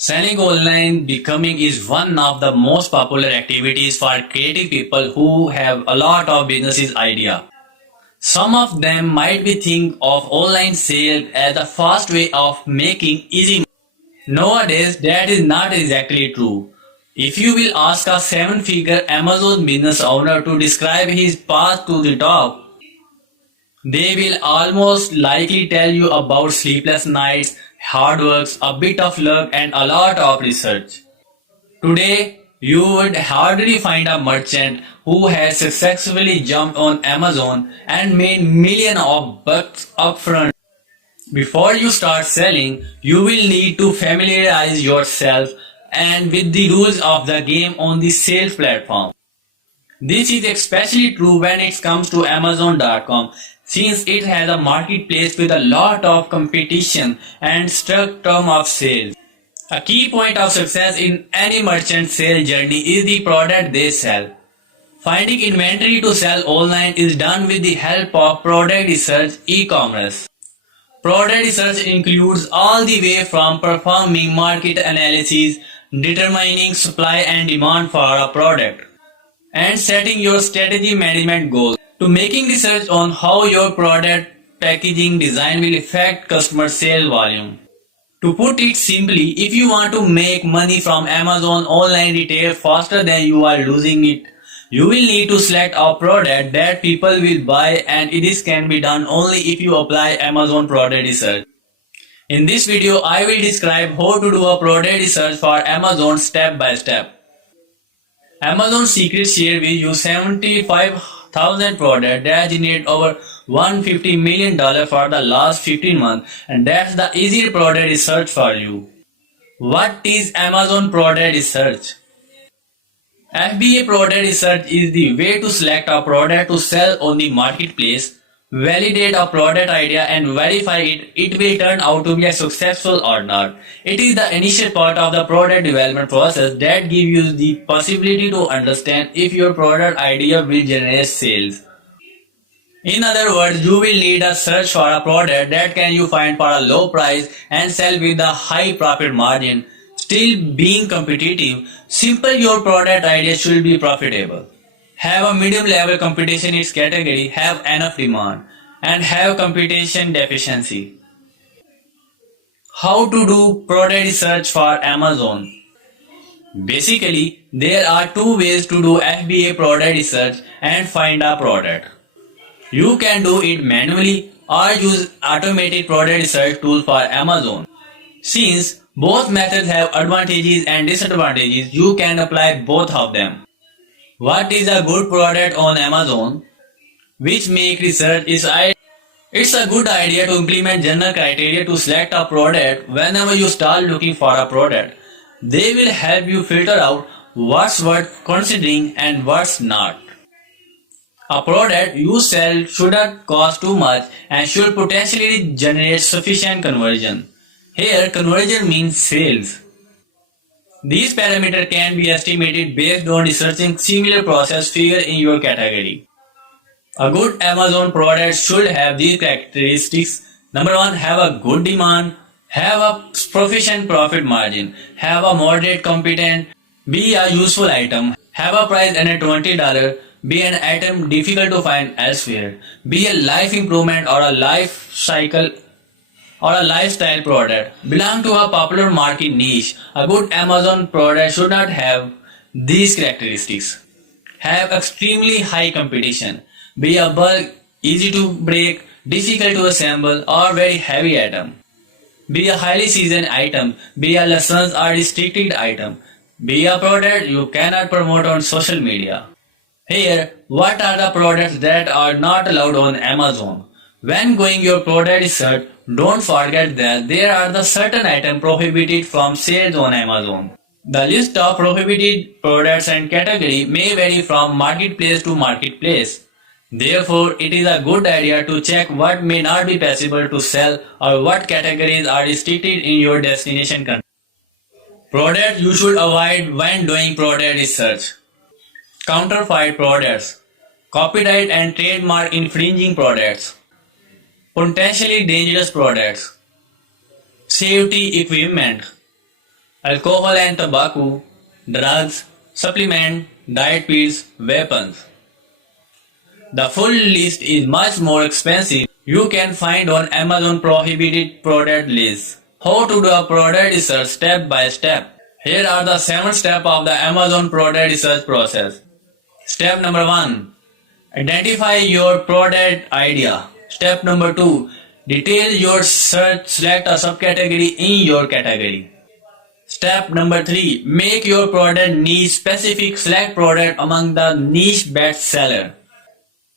Selling online becoming is one of the most popular activities for creative people who have a lot of businesses idea. Some of them might be think of online sale as a fast way of making easy money. Nowadays, that is not exactly true. If you will ask a seven-figure Amazon business owner to describe his path to the top, they will almost likely tell you about sleepless nights, hard works, a bit of luck, and a lot of research. Today, you would hardly find a merchant who has successfully jumped on Amazon and made millions of bucks upfront. Before you start selling, you will need to familiarize yourself and with the rules of the game on the sales platform. This is especially true when it comes to Amazon.com since it has a marketplace with a lot of competition and strict term of sales. A key point of success in any merchant sales journey is the product they sell. Finding inventory to sell online is done with the help of product research e-commerce. Product research includes all the way from performing market analysis, determining supply and demand for a product, and setting your strategy management goals, to making research on how your product packaging design will affect customer sales volume. To put it simply, if you want to make money from Amazon online retail faster than you are losing it, you will need to select a product that people will buy, and this can be done only if you apply Amazon product research. In this video, I will describe how to do a product research for Amazon step by step. Amazon Secrets share with you 75,000 products that generate over $150 million for the last 15 months, and that's the easy product research for you. What is Amazon product research? FBA Product Research is the way to select a product to sell on the marketplace, validate a product idea and verify it will turn out to be a successful or not. It is the initial part of the product development process that gives you the possibility to understand if your product idea will generate sales. In other words, you will need a search for a product that can you find for a low price and sell with a high profit margin. Still being competitive, simple your product idea should be profitable. Have a medium level competition in its category, have enough demand, and have competition deficiency. How to do product research for Amazon? Basically, there are two ways to do FBA product research and find a product. You can do it manually or use automated product research tool for Amazon. Since both methods have advantages and disadvantages, you can apply both of them. What is a good product on Amazon? Which make research is it's a good idea to implement general criteria to select a product whenever you start looking for a product. They will help you filter out what's worth considering and what's not. A product you sell shouldn't cost too much and should potentially generate sufficient conversion. Here, conversion means sales. These parameters can be estimated based on researching similar process figure in your category. A good Amazon product should have these characteristics. Number 1, have a good demand, have a proficient profit margin, have a moderate competent, be a useful item, have a price under $20, be an item difficult to find elsewhere, be a life improvement or a life cycle or a lifestyle product, belong to a popular market niche. A good Amazon product should not have these characteristics. Have extremely high competition, be a bulk, easy to break, difficult to assemble or very heavy item. Be a highly seasoned item, be a licensed or restricted item, be a product you cannot promote on social media. Here, what are the products that are not allowed on Amazon? When going your product research, don't forget that there are the certain items prohibited from sales on Amazon. The list of prohibited products and category may vary from marketplace to marketplace. Therefore, it is a good idea to check what may not be possible to sell or what categories are restricted in your destination country. Products you should avoid when doing product research. Counterfeit products, copyright and trademark infringing products, potentially dangerous products, safety equipment, alcohol and tobacco, drugs, supplement, diet pills, weapons. The full list is much more expensive. You can find on Amazon prohibited product list. How to do a product research step by step. Here are the 7 steps of the Amazon product research process. Step number 1. Identify your product idea. Step number 2. Detail your search, select a subcategory in your category. Step number 3. Make your product niche specific, select product among the niche best seller.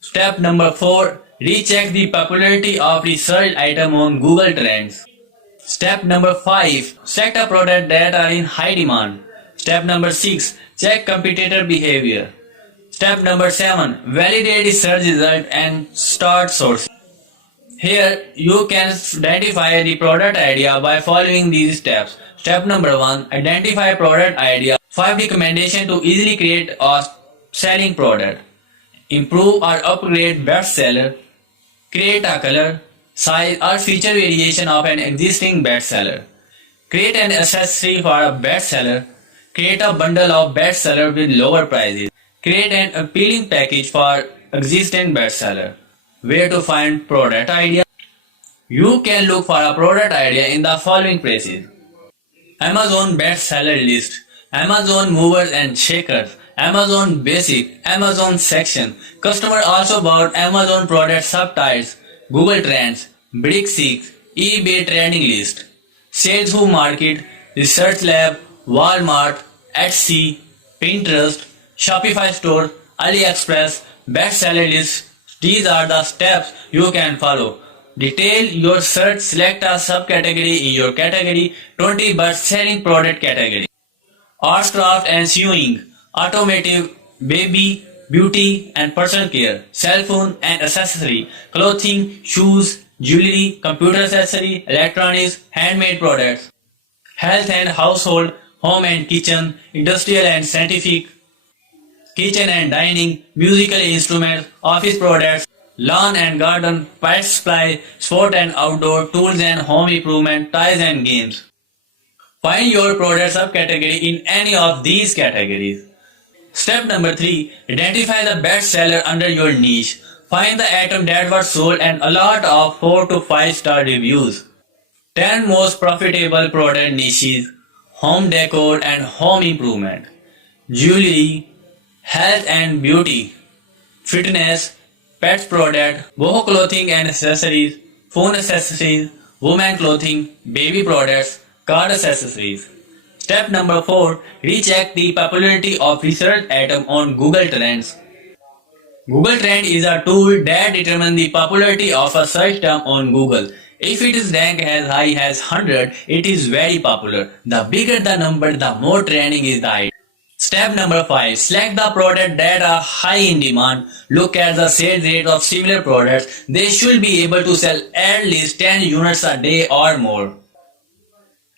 Step number 4. Recheck the popularity of research item on Google Trends. Step number 5. Select a product that are in high demand. Step number 6. Check competitor behavior. Step number 7. Validate research result and start sourcing. Here you can identify the product idea by following these steps. Step number 1. Identify product idea. 5 recommendations to easily create a selling product. Improve or upgrade bestseller. Create a color, size or feature variation of an existing bestseller. Create an accessory for a bestseller. Create a bundle of bestseller with lower prices. Create an appealing package for existing bestseller. Where to find product idea? You can look for a product idea in the following places. Amazon bestseller list, Amazon movers and shakers, Amazon basic, Amazon section. Customer also bought Amazon product subtypes, Google Trends, Brick6, eBay trending list. Sales Who Market, Research Lab, Walmart, Etsy, Pinterest, Shopify store, AliExpress, bestseller list. These are the steps you can follow. Detail your search, select a subcategory in your category, 20 best-selling product category. Arts, craft and sewing, automotive, baby, beauty and personal care, cell phone and accessory, clothing, shoes, jewelry, computer accessory, electronics, handmade products, health and household, home and kitchen, industrial and scientific, kitchen and dining, musical instruments, office products, lawn and garden, pet supply, sport and outdoor, tools and home improvement, toys and games. Find your product subcategory in any of these categories. Step number 3. Identify the best seller under your niche. Find the item that was sold and a lot of 4 to 5 star reviews. 10 most profitable product niches: home decor and home improvement, jewelry, health and beauty, fitness, pets product, boho clothing and accessories, phone accessories, woman clothing, baby products, car accessories. Step number 4. Recheck the popularity of research item on Google Trends. Google Trend is a tool that determines the popularity of a search term on Google. If it is ranked as high as 100, it is very popular. The bigger the number, the more trending is the item. Step number 5. Select the product that are high in demand. Look at the sales rate of similar products. They should be able to sell at least 10 units a day or more.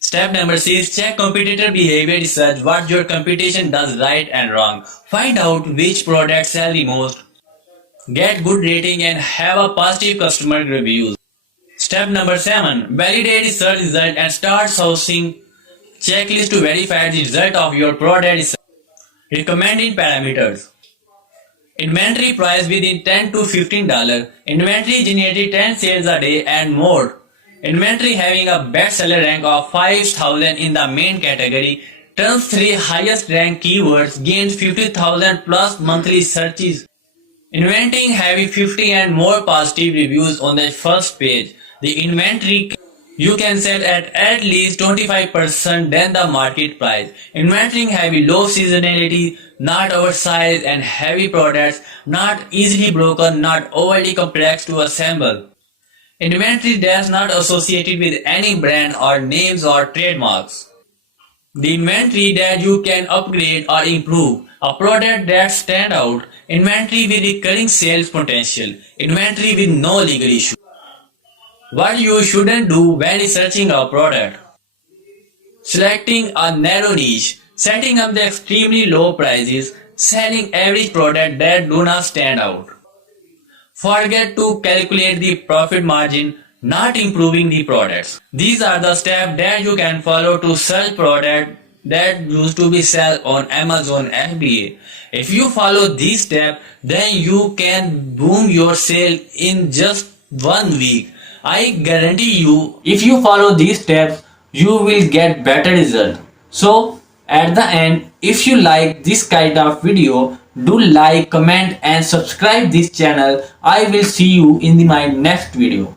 Step number 6. Check competitor behavior research. What your competition does right and wrong. Find out which products sell the most. Get good rating and have a positive customer reviews. Step number 7. Validate research result and start sourcing checklist to verify the result of your product research. Recommended parameters: inventory price within $10 to $15, inventory generated 10 sales a day and more, inventory having a bestseller rank of 5,000 in the main category, turns 3 highest ranked keywords, gains 50,000 plus monthly searches, inventory having 50 and more positive reviews on the first page. The inventory you can set at least 25% than the market price. Inventory heavy low seasonality, not oversized and heavy products, not easily broken, not overly complex to assemble. Inventory that's not associated with any brand or names or trademarks. The inventory that you can upgrade or improve. A product that stands out. Inventory with recurring sales potential. Inventory with no legal issue. What you shouldn't do when researching a product: selecting a narrow niche, setting up the extremely low prices, selling average product that do not stand out. Forget to calculate the profit margin, not improving the products. These are the steps that you can follow to sell product that used to be sold on Amazon FBA. If you follow these steps, then you can boom your sale in just 1 week. I guarantee you, if you follow these steps, you will get better result. So at the end, if you like this kind of video, do like, comment and subscribe this channel. I will see you in my next video.